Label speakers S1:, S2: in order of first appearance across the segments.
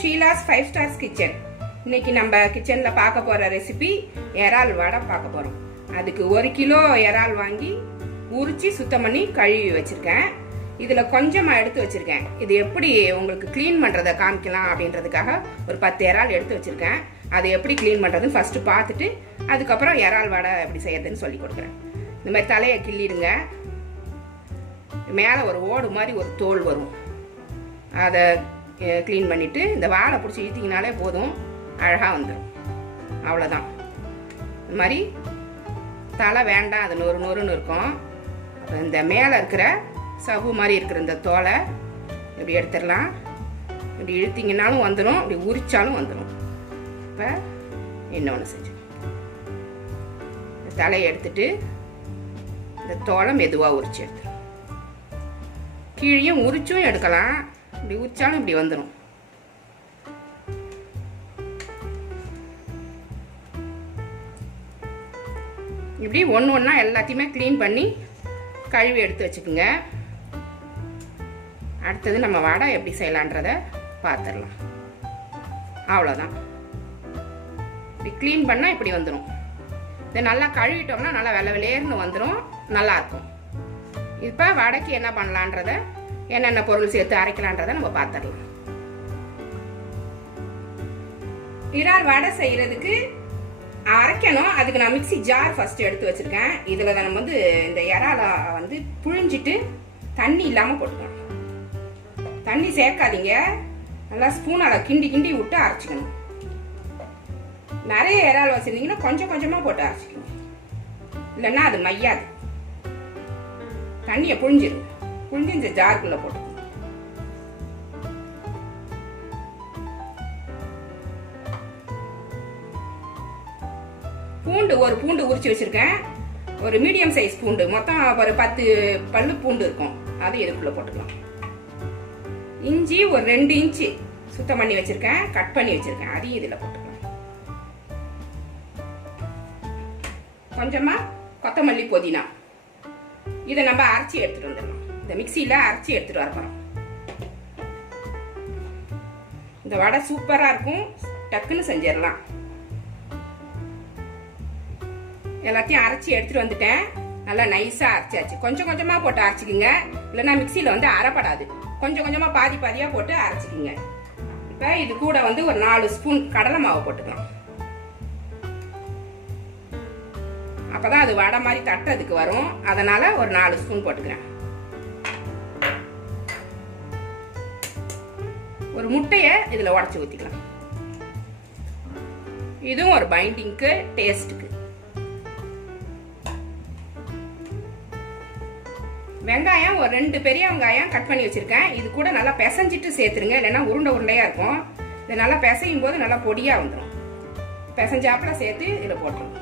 S1: Sheela's five stars kitchen இன்னைக்கு நம்ம கிச்சனில் பார்க்க போகிற ரெசிபி இறால் வடை பார்க்க போகிறோம் அதுக்கு ஒரு கிலோ இறால் வாங்கி உரித்து சுத்தம் பண்ணி கழுவி வச்சுருக்கேன். இதில் கொஞ்சமாக எடுத்து வச்சுருக்கேன். இது எப்படி உங்களுக்கு க்ளீன் பண்ணுறதை காமிக்கலாம் அப்படின்றதுக்காக ஒரு பத்து இறால் எடுத்து வச்சுருக்கேன். அதை எப்படி க்ளீன் பண்ணுறதுன்னு ஃபஸ்ட்டு பார்த்துட்டு அதுக்கப்புறம் இறால் வடை எப்படி செய்யறதுன்னு சொல்லி கொடுக்குறேன். இந்த மாதிரி தலையை கிள்ளிடுங்க. மேலே ஒரு ஓடு மாதிரி ஒரு தோல் வரும். அதை க்ளீன் பண்ணிவிட்டு இந்த வாழை பிடிச்சி இழுத்திங்கனாலே போதும். அழகாக வந்துடும் அவ்வளோதான் இது மாதிரி தலை வேண்டாம் அது நொறு நொறுன்னு இருக்கும். அப்புறம் இந்த மேலே இருக்கிற சவு மாதிரி இருக்கிற இந்த தோலை இப்படி எடுத்துடலாம். இப்படி இழுத்திங்கனாலும் வந்துடும் இப்படி உரிச்சாலும் வந்துடும் இப்போ இன்னொன்று செஞ்சு இந்த தலையை எடுத்துட்டு இந்த தோலை மெதுவாக உரிச்சு எடுத்துடும் கீழேயும் உரிச்சும் எடுக்கலாம். இப்படி உரிச்சாலும் இப்படி வந்துடும் இப்படி ஒன்று ஒன்றா எல்லாத்தையுமே க்ளீன் பண்ணி கழுவி எடுத்து வச்சுக்கோங்க. அடுத்தது நம்ம வடை எப்படி செய்யலான்றத பார்த்துடலாம் அவ்வளோதான் இப்படி க்ளீன் பண்ணால் இப்படி வந்துடும் இதை நல்லா கழுவிட்டோம்னா நல்லா வெள்ளை வெளியேர்னு வந்துடும் நல்லாயிருக்கும் இப்போ வடைக்கு என்ன பண்ணலான்றதை என்னென்ன பொருள் சேர்த்து அரைக்கலான்றதை நம்ம பார்த்துடலாம். இறால் வடை செய்யறதுக்கு அரைக்கணும். அதுக்கு நான் மிக்சி ஜார் ஃபர்ஸ்ட் எடுத்து வச்சிருக்கேன். இதில் நம்ம வந்து இந்த இறாலை வந்து புழிஞ்சிட்டு தண்ணி இல்லாமல் போட்டுக்கணும். தண்ணி சேர்க்காதீங்க. நல்லா ஸ்பூனால் கிண்டி கிண்டி விட்டு அரைச்சிக்கணும். நிறைய இறால் வச்சுருந்தீங்கன்னா கொஞ்சம் கொஞ்சமாக போட்டு அரைச்சிக்கணும். இல்லைன்னா அது மையாது. தண்ணியை புழிஞ்சிருங்க புழிஞ்சு இந்த ஜாருக்குள்ளே போட்டுக்கணும் பூண்டு ஒரு பூண்டு உரிச்சு வச்சிருக்கேன். ஒரு மீடியம் சைஸ் பூண்டு. மொத்தம் ஒரு பத்து பல்லு பூண்டு இருக்கும். அது இதுக்குள்ள போட்டுக்கலாம். இஞ்சி ஒரு ரெண்டு இன்ச்சு சுத்தம் பண்ணி வச்சிருக்கேன். கட் பண்ணி வச்சிருக்கேன். அதையும் இதில் போட்டுக்கலாம். கொஞ்சமா கொத்தமல்லி புதினா. இதை நம்ம அரைச்சி எடுத்துட்டு வந்துடலாம். இந்த மிக்சியில் அரைச்சி எடுத்துட்டு வர போகிறோம் இந்த வடை சூப்பராக இருக்கும். டக்குன்னு செஞ்சிடலாம். எல்லாத்தையும் அரைச்சி எடுத்துட்டு வந்துட்டேன். நல்லா நைஸாக அரைச்சாச்சு. கொஞ்சம் கொஞ்சமாக போட்டு அரைச்சிக்கிங்க. இல்லைன்னா மிக்சியில் வந்து அரைப்படாது. கொஞ்சம் கொஞ்சமாக பாதி பாதியாக போட்டு அரைச்சிக்கிங்க. இப்போ இது கூட வந்து ஒரு நாலு ஸ்பூன் கடலை மாவு போட்டுக்கலாம். அப்பதான் அது வடை மாதிரி தட்டதுக்கு வரும். அதனால ஒரு நாலு ஸ்பூன் போட்டுக்கிறேன். ஒரு முட்டையை இதில் உடச்சி ஊற்றிக்கலாம் இதுவும் ஒரு பைண்டிங்க்கு டேஸ்ட்டுக்கு வெங்காயம் ஒரு ரெண்டு பெரிய வெங்காயம் கட் பண்ணி வச்சுருக்கேன். இது கூட நல்லா பிசைஞ்சிட்டு சேர்த்துருங்க. இல்லைன்னா உருண்டை உருண்டையாக இருக்கும். இது நல்லா பிசையும் போது நல்லா பொடியாக வந்துடும் பிசைஞ்சாப்புல சேர்த்து இதில் போட்டுருவோம்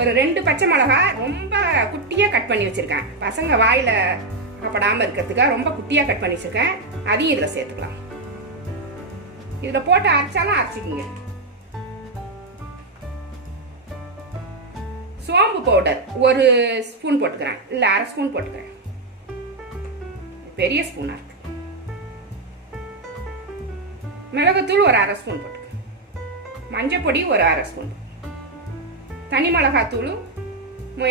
S1: ஒரு ரெண்டு பச்சை மிளகா ரொம்ப குட்டியாக கட் பண்ணி வச்சுருக்கேன். பசங்க வாயில் அகப்படாமல் இருக்கிறதுக்காக ரொம்ப குட்டியாக கட் பண்ணி வச்சுருக்கேன். அதையும் இதில் சேர்த்துக்கலாம். இதில் போட்டு அரைச்சாலும் அரைச்சிக்கிங்க. சோம்பு பவுடர் ஒரு ஸ்பூன் போட்டுக்கிறேன். இல்லை அரை ஸ்பூன் போட்டுக்கிறேன். பெரிய ஸ்பூனாக இருக்கு. மிளகுத்தூள் ஒரு அரை ஸ்பூன் போட்டுக்கிறேன். மஞ்சள் பொடி ஒரு அரை ஸ்பூன் தனி மிளகாத்தூளும்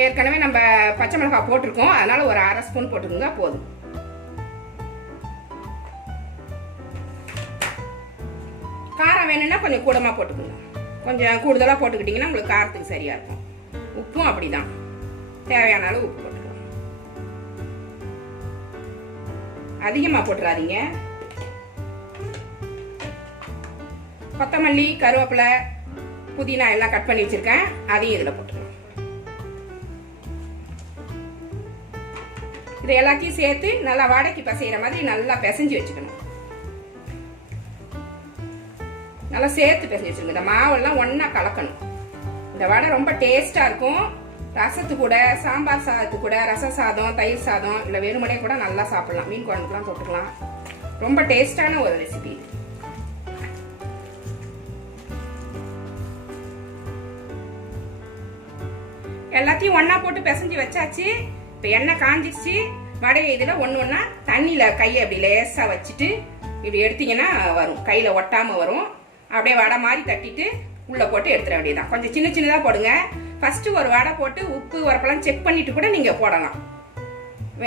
S1: ஏற்கனவே நம்ம பச்சை மிளகாய் போட்டிருக்கோம். அதனால ஒரு அரை ஸ்பூன் போட்டுக்கோங்க போதும். காரம் வேணும்னா கொஞ்சம் கூடமாக போட்டுக்கோங்க. கொஞ்சம் கூடுதலாக போட்டுக்கிட்டிங்கன்னா உங்களுக்கு காரத்துக்கு சரியாக இருக்கும். உப்பும் அப்படிதான். தேவையான அளவு உப்பு போட்டுக்கலாம் அதிகமாக போட்டுறாதீங்க. கொத்தமல்லி கருவேப்பிலை புதினா எல்லாம் கட் பண்ணி வச்சிருக்கேன். அதையும் இதில் போட்டுக்கலாம் இது எல்லாத்தையும் சேர்த்து நல்லா வாடகை பசைகிற மாதிரி நல்லா பிசைஞ்சு வச்சுக்கணும். நல்லா சேர்த்து பிசைஞ்சு வச்சுக்கணும். இந்த மாவெல்லாம் ஒன்றா கலக்கணும். இந்த வடை ரொம்ப டேஸ்ட்டாக இருக்கும். ரசத்து கூட சாம்பார் சாதத்து கூட ரச சாதம் தயிர் சாதம் இல்லை வெறுமனே கூட நல்லா சாப்பிடலாம். மீன் குழம்புக்குலாம் தொட்டுக்கலாம். ரொம்ப டேஸ்டான ஒரு ரெசிபி எல்லாத்தையும் ஒன்றா போட்டு பிசைஞ்சு வச்சாச்சு. இப்போ எண்ணெய் காஞ்சிச்சு வடையை இதில் ஒன்று ஒன்றா தண்ணியில் கையை அப்படி லேசாக வச்சுட்டு இப்படி எடுத்தீங்கன்னா வரும். கையில் ஒட்டாமல் வரும். அப்படியே வடை மாதிரி தட்டிட்டு உள்ளே போட்டு எடுத்துட வேண்டியதான் கொஞ்சம் சின்ன சின்னதாக போடுங்க. ஃபஸ்ட்டு ஒரு வடை போட்டு உப்பு உரப்பெல்லாம் செக் பண்ணிட்டு கூட நீங்கள் போடலாம்.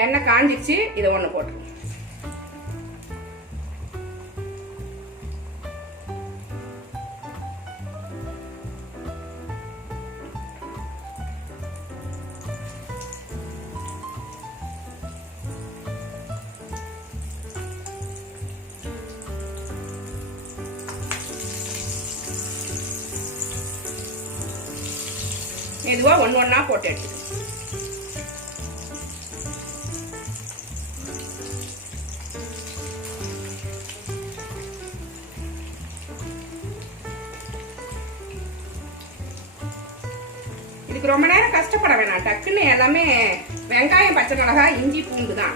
S1: எண்ணெய் காஞ்சிச்சு இதை ஒன்று போட்டுருங்க மெதுவாக ஒன்று ஒன்றா போட்டு எடுத்துக்கணும் இதுக்கு ரொம்ப நேரம் கஷ்டப்பட வேணாம். டக்குன்னு எல்லாமே வெங்காயம் பச்சை மிளகாய் இஞ்சி பூண்டு தான்.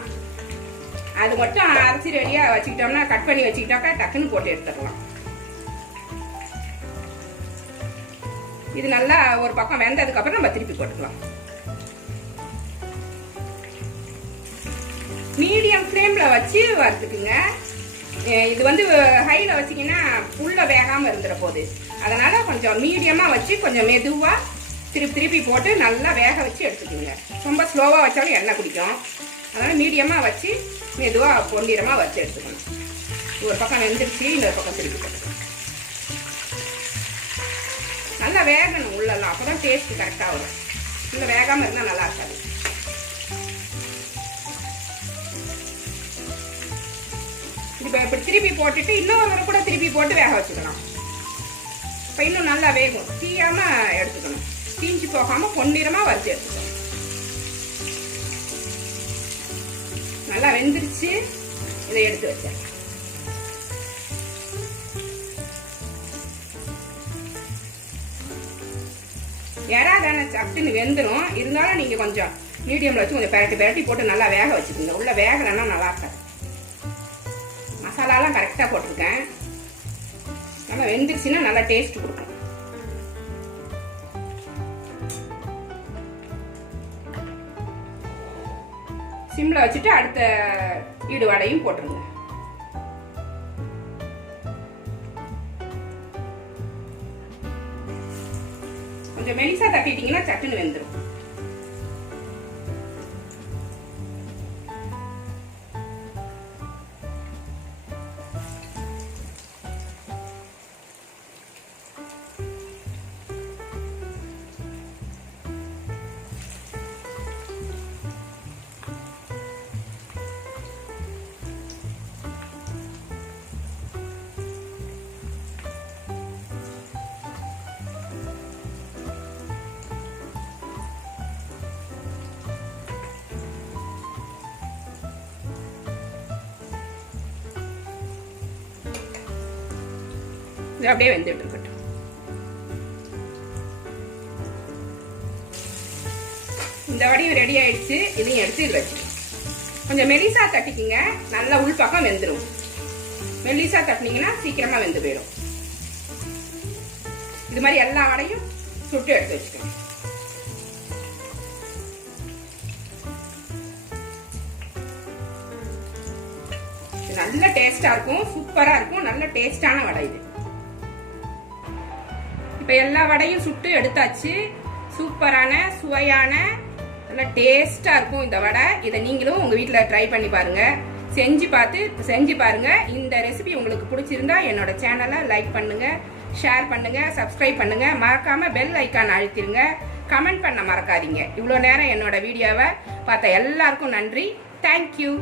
S1: அது மட்டும் அரைச்சி ரெடியாக வச்சுக்கிட்டோம்னா கட் பண்ணி வச்சுக்கிட்டாக்கா டக்குன்னு போட்டு எடுத்துடலாம். இது நல்லா ஒரு பக்கம் வெந்ததுக்கு அப்புறம் நம்ம திருப்பி போட்டுக்கலாம். மீடியம் ஃப்ளேம்ல வச்சு வறுத்துக்குங்க. இது வந்து ஹைல வச்சிங்கன்னா புல்ல வேகாம இருந்துட போகுது அதனால கொஞ்சம் மீடியமா வச்சு கொஞ்சம் மெதுவா திருப்பி திருப்பி போட்டு நல்லா வேக வச்சு எடுத்துக்கோங்க. ரொம்ப ஸ்லோவா வச்சாலும் எண்ணெய் குடிக்கும். அதனால மீடியமா வச்சு மெதுவா பொன்னிறமா வச்சு எடுத்துக்கணும். ஒரு பக்கம் வெந்துருச்சு இன்னொரு பக்கம் திருப்பி போட்டுக்கணும் வேகணும் உள்ளெல்லாம். அப்பதான் டேஸ்ட் கரெக்டாக வரும். இல்லை வேகாமல் இருந்தால் நல்லா இருக்காது. இப்போ இப்படி திருப்பி போட்டுட்டு இன்னொரு தடவை கூட திருப்பி போட்டு வேக வச்சுக்கலாம். இப்போ இன்னும் நல்லா வேகும். தீயாமல் எடுத்துக்கணும். தீஞ்சு போகாமல் பொன்னிறமாக வறுத்து எடுத்துக்கணும். நல்லா வெந்துருச்சு. இதை எடுத்து வச்சேன். எறா தானே சட்டுன்னு வெந்துடும் இருந்தாலும் நீங்கள் கொஞ்சம் மீடியமில் வச்சு கொஞ்சம் பெரட்டி பெரட்டி போட்டு நல்லா வேக வச்சுக்கோங்க. உள்ளே வேகலைன்னா நல்லா இருக்காது. மசாலாலாம் கரெக்டாக போட்டிருக்கேன். நல்லா வெந்துச்சுன்னா நல்லா டேஸ்ட் கொடுக்கும். சிம்மில் வச்சுட்டு அடுத்த ஈடு வடையும் போட்டுருங்க. கொஞ்சம் மெலிசா தட்டிட்டீங்கன்னா சட்டுன்னு வெந்துடும் இது அப்படியே வெந்துட்டு இருக்கட்டும். இந்த வடியும் ரெடி ஆயிடுச்சு. இதையும் எடுத்து இது வச்சுக்கலாம் கொஞ்சம் மெலிசா தட்டிக்கிங்க. நல்லா உள் பக்கம் வெந்துடும் மெலிசா தட்டினீங்கன்னா சீக்கிரமா வெந்து போயிடும் இது மாதிரி எல்லா வடையும் சுட்டு எடுத்து வச்சுக்கோங்க நல்ல டேஸ்டா இருக்கும். சூப்பரா இருக்கும். நல்ல டேஸ்டான வடை இது. இப்போ எல்லா வடையும் சுட்டு எடுத்தாச்சு. சூப்பரான சுவையான நல்லா டேஸ்ட்டாக இருக்கும் இந்த வடை. இதை நீங்களும் உங்கள் வீட்டில் ட்ரை பண்ணி பாருங்கள் செஞ்சு பார்த்து செஞ்சு பாருங்கள் இந்த ரெசிபி உங்களுக்கு பிடிச்சிருந்தா என்னோட சேனலை லைக் பண்ணுங்கள் ஷேர் பண்ணுங்கள் சப்ஸ்கிரைப் பண்ணுங்கள் மறக்காமல் பெல் ஐக்கான் அழுத்திருங்க. கமெண்ட் பண்ண மறக்காதீங்க. இவ்வளோ நேரம் என்னோட வீடியோவை பார்த்த எல்லாருக்கும் நன்றி. தேங்க்யூ